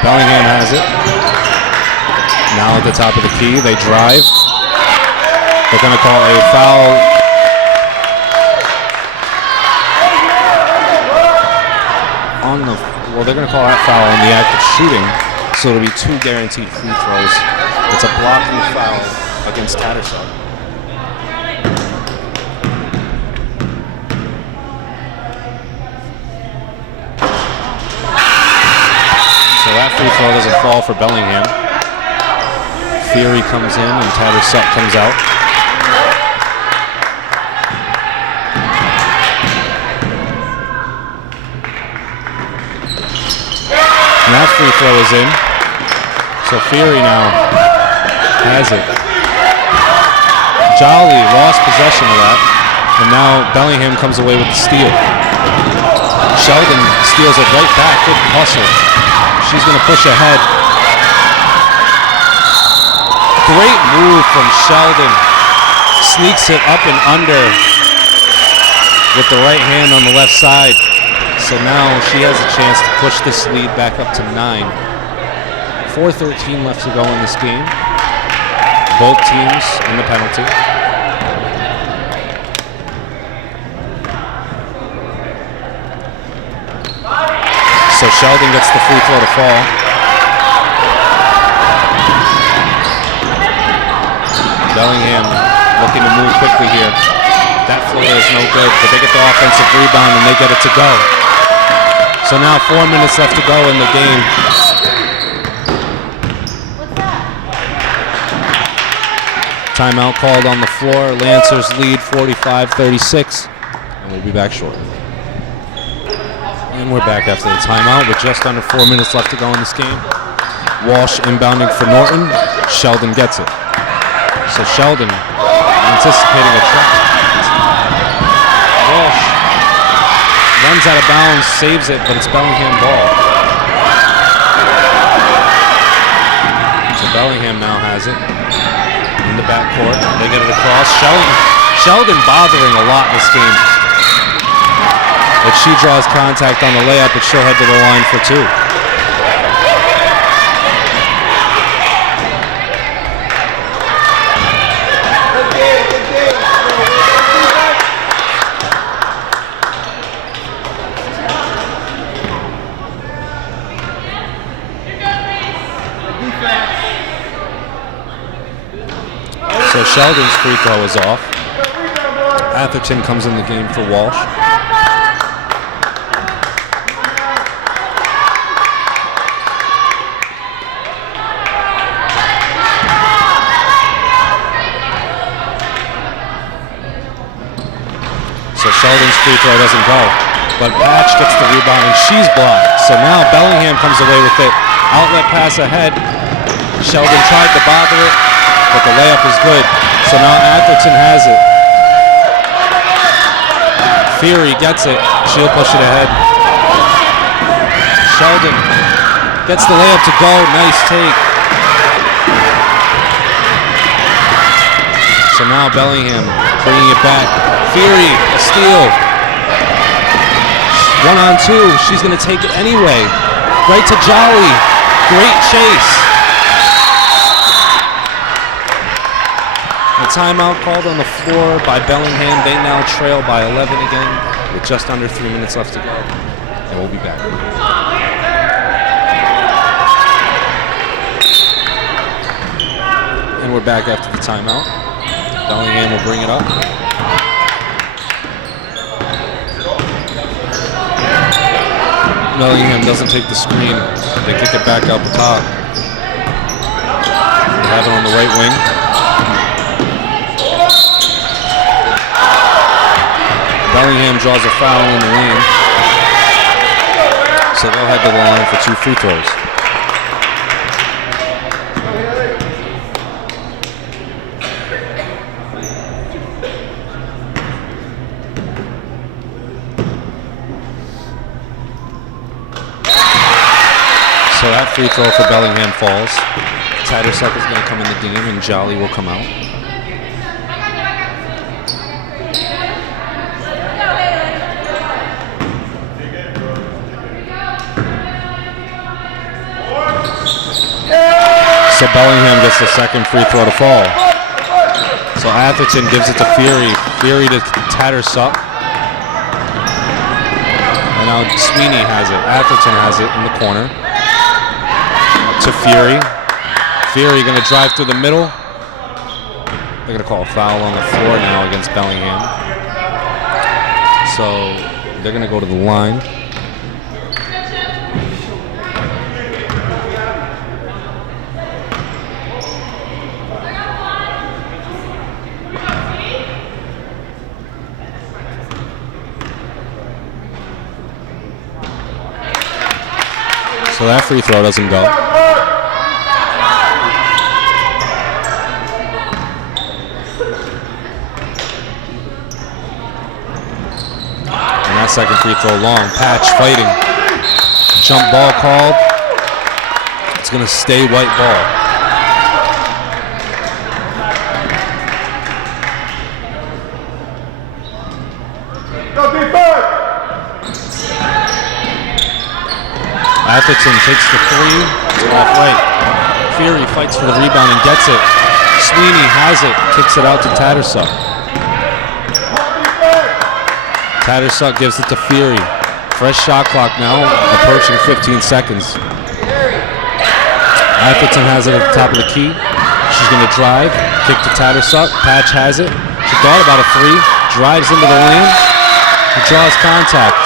Bellingham has it. Now at the top of the key, they drive. They're going to call a foul. They're going to call that foul on the act of shooting. So it'll be 2 guaranteed free throws. It's a blocking foul against Tattersuck. So that free throw doesn't fall for Bellingham. Fury comes in and Tattersuck comes out. And that free throw is in. So Fury now has it. Jolly lost possession of that. And now Bellingham comes away with the steal. Sheldon steals it right back. Good hustle. She's going to push ahead. Great move from Sheldon. Sneaks it up and under with the right hand on the left side. So now she has a chance to push this lead back up to 9. 4:13 left to go in this game. Both teams in the penalty. So Sheldon gets the free throw to fall. Bellingham looking to move quickly here. That floater is no good, but they get the offensive rebound and they get it to go. So now 4 minutes left to go in the game. Timeout called on the floor. Lancers lead 45-36. We'll be back shortly. And we're back after the timeout with just under 4 minutes left to go in this game. Walsh inbounding for Norton. Sheldon gets it. So Sheldon anticipating a trap. Walsh runs out of bounds, saves it, but it's Bellingham ball. So Bellingham now has it in the backcourt. They get it across. Sheldon bothering a lot in this game. If she draws contact on the layup, it she'll head to the line for two. So Sheldon's free throw is off. Atherton comes in the game for Walsh. So Sheldon's free throw doesn't go, but Patch gets the rebound and she's blocked. So now Bellingham comes away with it. Outlet pass ahead. Sheldon tried to bother it, but the layup is good. So now Atherton has it. Fury gets it. She'll push it ahead. Sheldon gets the layup to go. Nice take. So now Bellingham bringing it back. Fury, a steal. 1-on-2. She's going to take it anyway. Right to Jolly. Great chase. A timeout called on the floor by Bellingham. They now trail by 11 again with just under 3 minutes left to go. And we'll be back. And we're back after the timeout. Bellingham will bring it up. Bellingham doesn't take the screen. They kick it back out the top. They have it on the right wing. Bellingham draws a foul in the lane. So they'll head to the line for 2 free throws. So that free throw for Bellingham falls. Tattersuck is going to come in the game and Jolly will come out. So Bellingham gets the second free throw to fall. So Atherton gives it to Fury. Fury to Tattersuck. And now Sweeney has it. Atherton has it in the corner. To Fury. Fury going to drive through the middle. They're going to call a foul on the floor now against Bellingham. So they're going to go to the line. So that free throw doesn't go. And that second free throw long. Patch fighting. Jump ball called. It's going to stay white ball. Atherton takes the three, it's off right. Fury fights for the rebound and gets it. Sweeney has it, kicks it out to Tattersuck. Tattersuck gives it to Fury. Fresh shot clock now, approaching 15 seconds. Atherton has it at the top of the key. She's going to drive, kick to Tattersuck. Patch has it. She thought about a three, drives into the lane, and draws contact.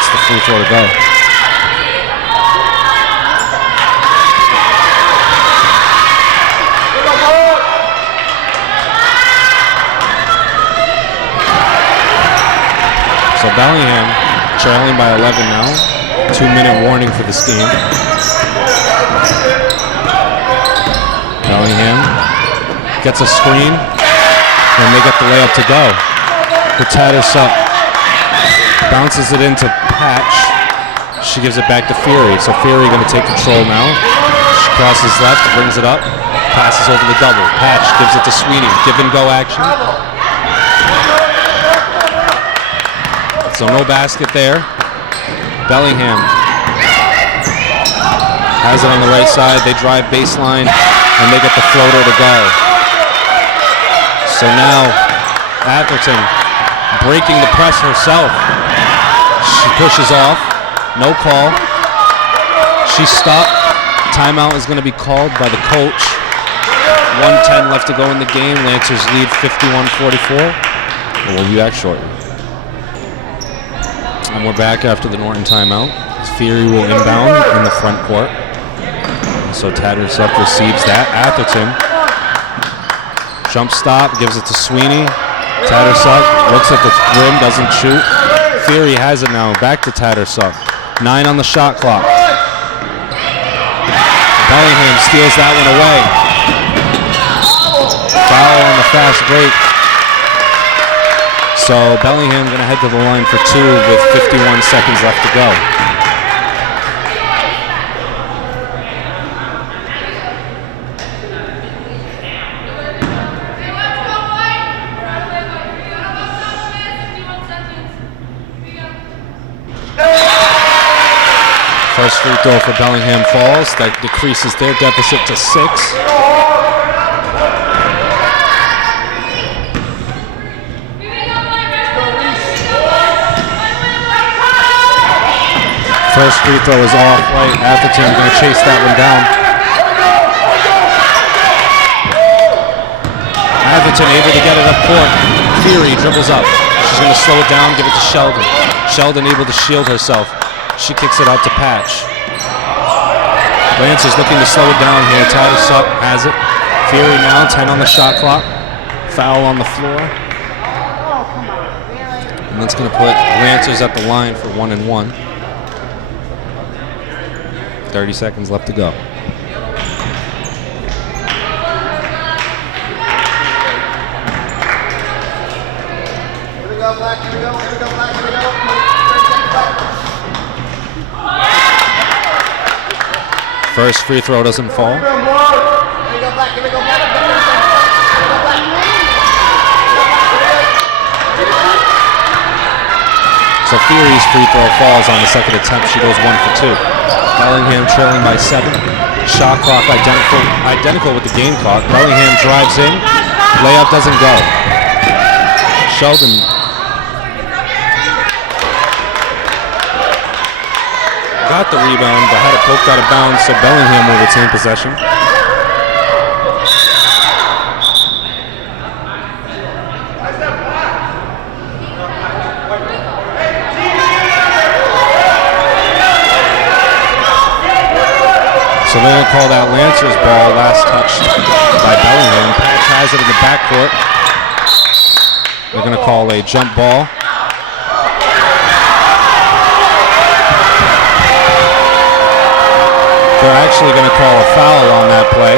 gets the free throw to go. So Bellingham trailing by 11 now. 2-minute warning for this game. Bellingham gets a screen, and they get the layup to go. For Tattersall, bounces it into Patch. She gives it back to Fury. So Fury going to take control now. She crosses left, brings it up, passes over the double. Patch gives it to Sweeney. Give and go action. So no basket there. Bellingham has it on the right side. They drive baseline, and they get the floater to go. So now Atherton breaking the press herself. She pushes off. No call. She stopped. Timeout is going to be called by the coach. 1:10 left to go in the game. Lancers lead 51-44. And we'll be back shortly. And we're back after the Norton timeout. Fury will inbound in the front court. So Tattersall receives that. Atherton. Jump stop, gives it to Sweeney. Tattersall looks at the rim, doesn't shoot. Fury has it now. Back to Tattersall. 9 on the shot clock. Bellingham steals that one away. Foul on the fast break. So Bellingham going to head to the line for 2 with 51 seconds left to go. First free throw for Bellingham falls. That decreases their deficit to 6. First free throw is off. Right, Atherton going to chase that one down. Atherton able to get it up court. Fury dribbles up. She's going to slow it down, give it to Sheldon. Sheldon able to shield herself. She kicks it out to Patch. Lancers looking to slow it down here. Tattersall has it. Fury now, 10 on the shot clock. Foul on the floor. And that's going to put Lancers at the line for 1 and 1. 30 seconds left to go. Here we go, Black. Here we go. Here we go, Black. Here we go. First free throw doesn't fall. Here we go, Black. Here we go, Black. So Fury's free throw falls on the second attempt. She goes 1 for 2. Bellingham trailing by 7. Shot clock identical with the game clock. Bellingham drives in. Layup doesn't go. Sheldon got the rebound, but had it poked out of bounds, so Bellingham will retain possession. So they're going to call that Lancers ball, last touched by Bellingham. Patch has it in the backcourt. They're going to call a jump ball. They're actually going to call a foul on that play.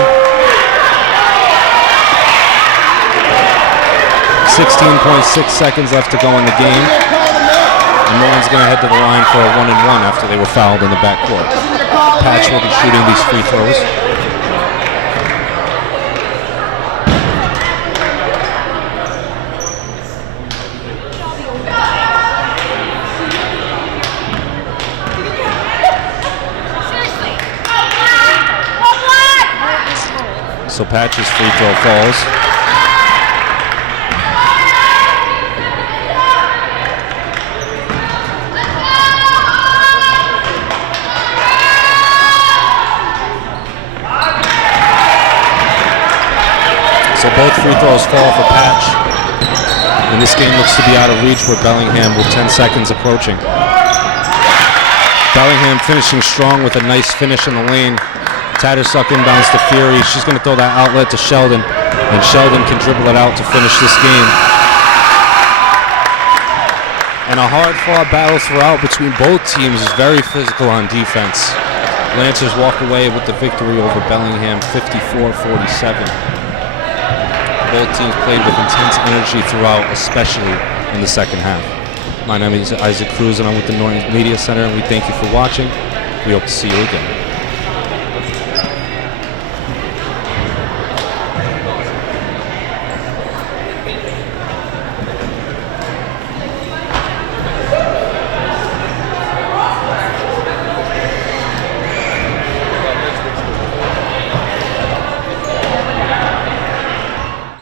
16.6 seconds left to go in the game. And Norton's going to head to the line for a 1 and 1 after they were fouled in the backcourt. Patch will be shooting these free throws. So Patch's free throw falls. So both free throws fall for Patch. And this game looks to be out of reach with Bellingham with 10 seconds approaching. Bellingham finishing strong with a nice finish in the lane. Tattersuck inbounds to Fury. She's going to throw that outlet to Sheldon, and Sheldon can dribble it out to finish this game. And a hard-fought battle throughout between both teams is very physical on defense. Lancers walk away with the victory over Bellingham, 54-47. Both teams played with intense energy throughout, especially in the second half. My name is Isaac Cruz, and I'm with the Norton Media Center, and we thank you for watching. We hope to see you again.